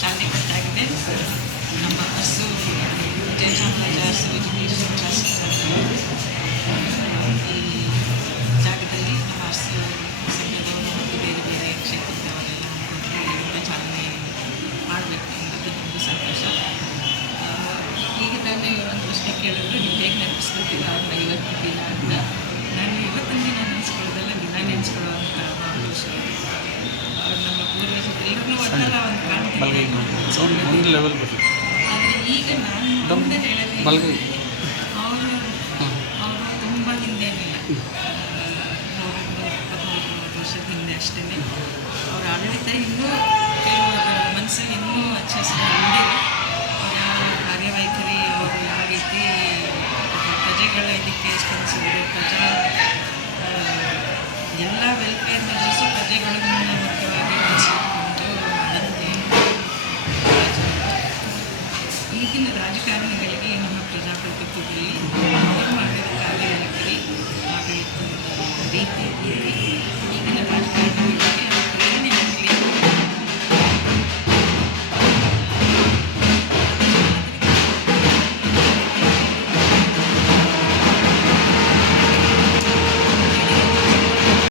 ಚಾಲನೆಗೊತ್ತಾಗಿದೆ. ನಮ್ಮ ಹಸು ಜಯಚಾಮರಾಜ ಹಸು ಎಜುಕೇಷನ್ ಟ್ರಸ್ಟ್ ಈ ಜಾಗದಲ್ಲಿ ನಮ್ಮ ಹಸು ಸಂಘದವರು ಮತ್ತು ಬೇರೆ ಬೇರೆ ಕ್ಷೇತ್ರದವರೆಲ್ಲ ಅಂದ್ಕೊಂಡು ಚಾಲನೆ ಮಾಡಬೇಕು ಅನ್ನೋದು ನಮಗೂ ಸಂತೋಷ. ಈಗ ತಾನೇ ಒಂದು ಪ್ರಶ್ನೆ ಕೇಳಿದ್ರು, ನೀವು ಹೇಗೆ ನೆನಪಿಸ್ಕೊಳ್ತೀರ ಅವ್ರನ್ನ ಇವತ್ತು ದಿನ ಅಂತ. ನಾನು ಇವತ್ತಿನ ದಿನ ನೆನೆಸ್ಕೊಳ್ಳೋದೆಲ್ಲ ದಿನ ನೆನೆಸ್ಕೊಳ್ಳೋವಂಥ ವಿಷಯ. ಅವ್ರು ನಮ್ಮ ಪೂರ್ವಜರು ಎಲ್ಲರೂ ಒಂಥರ ಒಂದು ಕಾಣ್ತೀವಿ. ಆದರೆ ಈಗ ನಾನು ಮುಂದೆ ಹೇಳೋದು ಅವರು ತುಂಬ ಹಿಂದೇನಿಲ್ಲ, 120-130 ವರ್ಷದ ಹಿಂದೆ ಅಷ್ಟೇ. ಅವ್ರ ಆಡಳಿತ ಇನ್ನೂ